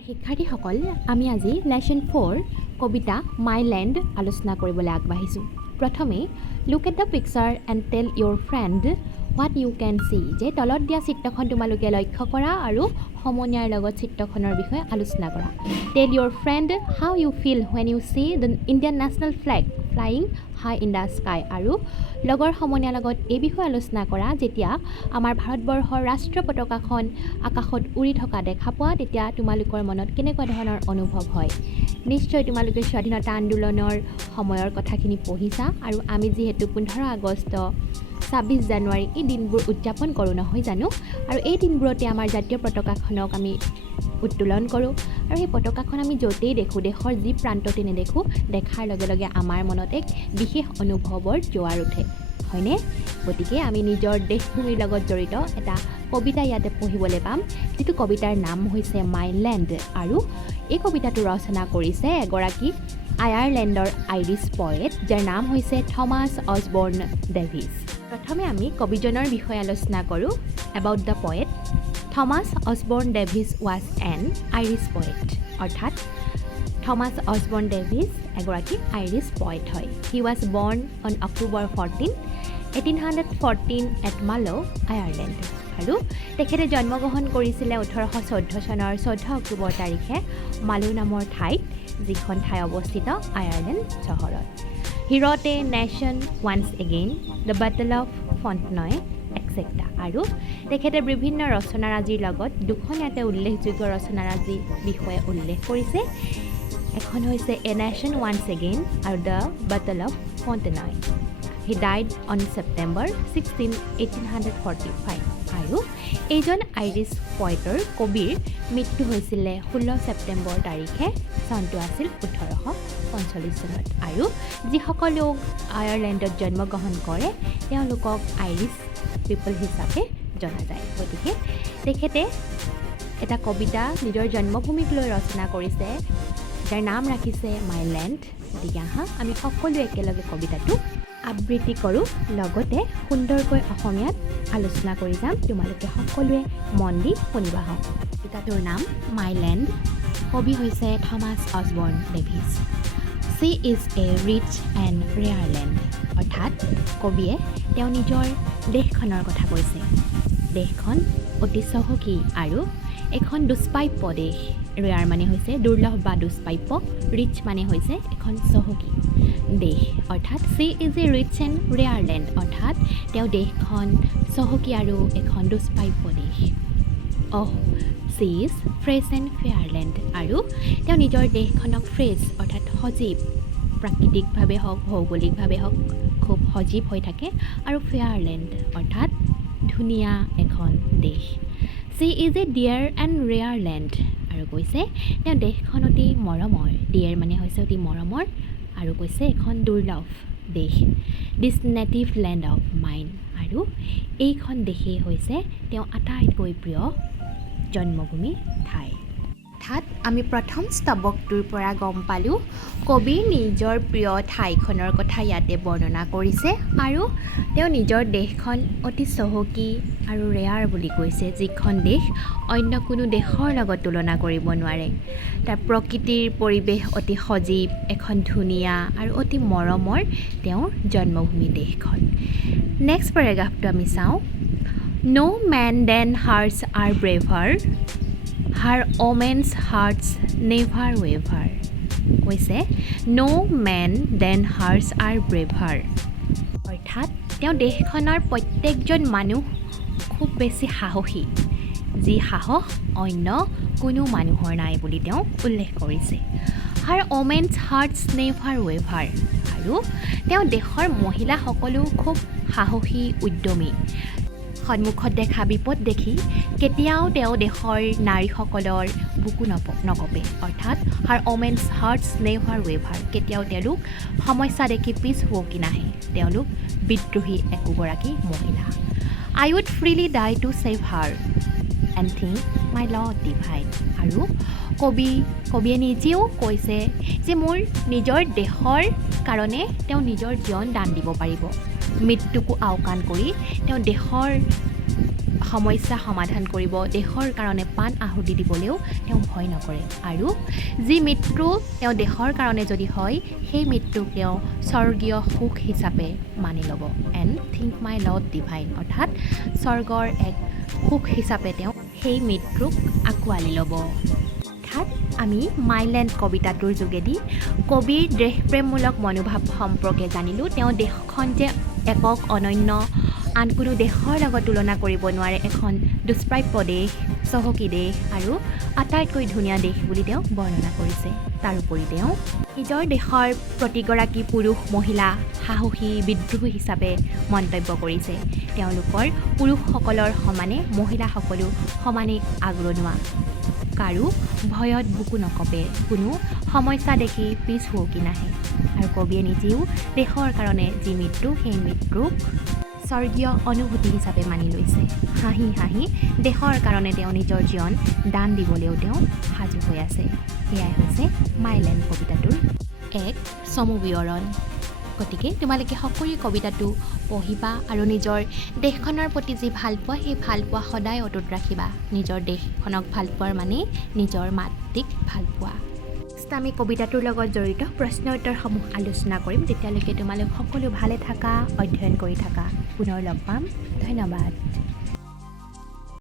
প্ৰিয় শিক্ষাৰ্থীসকল আমি আজি লেসন 4 কবিতা মাই ল্যান্ড আলোচনা কৰিবলৈ আগবাঢ়িছোঁ। প্ৰথমে look at the picture and টেল ইউৰ ফ্ৰেণ্ড হোৱাট ইউ কেন সি যে তলত দিয়া চিত্ৰখন তোমালোকে লক্ষ্য কৰা আৰু সমনীয়াৰ লগত চিত্ৰখনৰ বিষয়ে আলোচনা কৰা। Tell your friend how you feel when you see the Indian national flag flying high in the sky আৰু লগৰ সমনীয়াৰ লগত এই বিষয়ে আলোচনা কৰা যেতিয়া আমাৰ ভাৰতবৰ্ষৰ ৰাষ্ট্ৰীয় পতাকাখন আকাশত উৰি থকা দেখা পোৱা তেতিয়া তোমালোকৰ মনত কেনেকুৱা ধৰণৰ অনুভৱ হয়। নিশ্চয় তোমালোকে স্বাধীনতা আন্দোলনৰ সময়ৰ কথাখিনি পঢ়িছা আৰু আমি যিহেতু 15 আগষ্ট 26 জানুৱাৰী এই দিনবোৰ উদযাপন কৰোঁ নহয় জানো আৰু এই দিনবোৰতে আমাৰ জাতীয় পতাকাখনক আমি উত্তোলন কৰোঁ আৰু সেই পতাকাখন আমি য'তেই দেখোঁ দেশৰ যি প্ৰান্ততে নেদেখোঁ দেখাৰ লগে লগে আমাৰ মনত এক বিশেষ অনুভৱৰ জোৱাৰ উঠে হয়নে। গতিকে আমি নিজৰ দেশভূমিৰ লগত জড়িত এটা কবিতা ইয়াতে পঢ়িবলৈ পাম যিটো কবিতাৰ নাম হৈছে মাই ল্যান্ড আৰু এই কবিতাটো ৰচনা কৰিছে এগৰাকী আয়াৰলেণ্ডৰ আইৰিছ পয়েট যাৰ নাম হৈছে থমাছ অছবৰ্ণ ডেভিছ। প্ৰথমে আমি কবিজনৰ বিষয়ে আলোচনা কৰোঁ। About the poet Thomas Osborne Davis was an Irish poet অৰ্থাৎ থমাছ অছবৰ্ণ ডেভিছ এগৰাকী আইৰিছ পয়েট হয়। He was born on October 14, 1814 at Mallow Ireland আৰু তেখেতে জন্মগ্ৰহণ কৰিছিলে 1814 চনৰ 14 অক্টোবৰ তাৰিখে মালো নামৰ ঠাইত যিখন ঠাই অৱস্থিত আয়াৰলেণ্ড চহৰত। He wrote a nation once again the battle of Fontenoy etcetera আৰু তেখেতে বিভিন্ন ৰচনাৰাজিৰ লগত দুখন ইয়াতে উল্লেখযোগ্য ৰচনাৰাজিৰ বিষয়ে উল্লেখ কৰিছে। এখন হৈছে এ নেশ্যন ওৱান্স এগেইন আৰু the battle of Fontenoy. He died on September 16, 1845 আৰু এইজন আইৰিছ পয়েটৰ কবিৰ মৃত্যু হৈছিলে 16 ছেপ্টেম্বৰ তাৰিখে চনটো আছিল 1845 চনত আৰু যিসকল লোক আয়াৰলেণ্ডত জন্মগ্ৰহণ কৰে তেওঁলোকক আইৰিছ পিপল হিচাপে জনা যায়। গতিকে তেখেতে এটা কবিতা নিজৰ জন্মভূমিক লৈ ৰচনা কৰিছে যাৰ নাম ৰাখিছে মাই ল্যান্ড। গতিকে আমি সকলোৱে একেলগে কবিতাটো আবৃত্তি কৰোঁ লগতে সুন্দৰকৈ অসমীয়াত আলোচনা কৰি যাম। তোমালোকে সকলোৱে মন দি শুনিবা হওক। কবিতাটোৰ নাম মাই ল্যান্ড। কবি হৈছে Thomas Osborne Davis. She is a rich and rare land অৰ্থাৎ কবিয়ে তেওঁ নিজৰ দেশখনৰ কথা কৈছে। দেশখন অতি চহকী আৰু এখন দুষ্প্ৰাপ্য দেশ। ৰেয়াৰ মানে হৈছে দুৰ্লভ বা দুষ্প্ৰাপ্য, ৰিচ মানে হৈছে এখন চহকী দেশ অৰ্থাৎ she is a rich and rare land অৰ্থাৎ তেওঁ দেশখন চহকী আৰু এখন দুষ্প্ৰাপ্য দেশ। She is fresh and fair land আৰু তেওঁ নিজৰ দেশখনক ফ্ৰেছ অৰ্থাৎ সজীৱ, প্ৰাকৃতিকভাৱে হওক ভৌগোলিকভাৱে হওক খুব সজীৱ হৈ থাকে আৰু ফেয়াৰ লেণ্ড অৰ্থাৎ ধুনীয়া এখন দেশ। She is A dear and rare land আৰু কৈছে তেওঁ দেশখন অতি মৰমৰ, ডিয়াৰ মানে হৈছে অতি মৰমৰ আৰু কৈছে এখন দুৰ্লভ দেশ। দিছ নেটিভ লেণ্ড অফ মাইন আৰু এইখন দেশেই হৈছে তেওঁ আটাইতকৈ প্ৰিয় জন্মভূমি ঠাই। অৰ্থাৎ আমি প্ৰথম স্তৱকটোৰ পৰা গম পালোঁ কবিৰ নিজৰ প্ৰিয় ঠাইখনৰ কথা ইয়াতে বৰ্ণনা কৰিছে আৰু তেওঁ নিজৰ দেশখন অতি চহকী আৰু ৰেয়াৰ বুলি কৈছে, যিখন দেশ অন্য কোনো দেশৰ লগত তুলনা কৰিব নোৱাৰে। তাৰ প্ৰকৃতিৰ পৰিৱেশ অতি সজীৱ, এখন ধুনীয়া আৰু অতি মৰমৰ তেওঁৰ জন্মভূমি দেশখন। নেক্সট পেৰাগ্ৰাফটো আমি চাওঁ। No man than hearts are braver, her women's hearts never waver। কৈছে no man than hearts are braver অৰ্থাৎ তেওঁ দেশখনৰ প্ৰত্যেকজন মানুহ খুব বেছি সাহসী, যি সাহস অন্য কোনো মানুহৰ নাই বুলি তেওঁ উল্লেখ কৰিছে। her women's hearts never waver আৰু তেওঁ দেশৰ মহিলাসকলো খুব সাহসী উদ্যমী। সন্মুখত দেখা বিপদ দেখি কেতিয়াও তেওঁ দেশৰ নাৰীসকলৰ বুকু নকপে অৰ্থাৎ হাৰ ওমেন্স হাৰ্টছ নেভাৰ ৱেভাৰ কেতিয়াও তেওঁলোক সমস্যা দেখি পিছ হুৱকি নাহে, তেওঁলোক বিদ্ৰোহী একোগৰাকী মহিলা। I would freely die to save her and think my lord divine আৰু কবিয়ে নিজেও কৈছে যে মোৰ নিজৰ দেশৰ কাৰণে তেওঁ নিজৰ জীৱন দান দিব পাৰিব। মৃত্যুকো আওকাণ কৰি তেওঁ দেশৰ সমস্যা সমাধান কৰিব দেশৰ কাৰণে প্ৰাণ আহুতি দিবলৈও তেওঁ ভয় নকৰে আৰু যি মৃত্যু তেওঁ দেশৰ কাৰণে যদি হয় সেই মৃত্যুক তেওঁ স্বৰ্গীয় সুখ হিচাপে মানি ল'ব and think my lord divine অৰ্থাৎ স্বৰ্গৰ এক সুখ হিচাপে তেওঁ সেই মৃত্যুক আঁকোৱালি ল'ব। অৰ্থাৎ আমি মাইলেণ্ড কবিতাটোৰ যোগেদি কবিৰ দেশপ্ৰেমমূলক মনোভাৱ সম্পৰ্কে জানিলোঁ। তেওঁ দেশখন যে একক অনন্য আন কোনো দেশৰ লগত তুলনা কৰিব নোৱাৰে এখন দুষ্প্ৰাপ্য দেশ চহকী দেশ আৰু আটাইতকৈ ধুনীয়া দেশ বুলি তেওঁ বৰ্ণনা কৰিছে। তাৰোপৰি তেওঁ নিজৰ দেশৰ প্ৰতিগৰাকী পুৰুষ মহিলা সাহসী বিদ্ৰোহী হিচাপে মন্তব্য কৰিছে। তেওঁলোকৰ পুৰুষসকলৰ সমানে মহিলাসকলো সমানেই আগৰণুৱা কাৰো ভয়ত বুকু নকপে কোনো সমস্যা দেখি পিছ হুৱকি নাহে আৰু কবিয়ে নিজেও দেশৰ কাৰণে যি মৃত্যু সেই মৃত্যুক স্বৰ্গীয় অনুভূতি হিচাপে মানি লৈছে। হাঁহি হাঁহি দেশৰ কাৰণে তেওঁ নিজৰ জীৱন দান দিবলৈও তেওঁ সাজু হৈ আছে। এয়াই হৈছে মাইলেণ্ড কবিতাটোৰ এক চমু বিৱৰণ। গতিকে তোমালোকে সকলোৱে কবিতাটো পঢ়িবা আৰু নিজৰ দেশখনৰ প্ৰতি যি ভাল পোৱা সেই ভাল পোৱা সদায় অটুট ৰাখিবা। নিজৰ দেশখনক ভাল পোৱাৰ মানে নিজৰ মাতৃক ভাল পোৱা। আমি কবিতাটোৰ লগত জড়িত প্ৰশ্ন উত্তৰসমূহ আলোচনা কৰিম। তেতিয়ালৈকে তোমালোক সকলো ভালে থাকা, অধ্যয়ন কৰি থাকা। পুনৰ লগ পাম। ধন্যবাদ।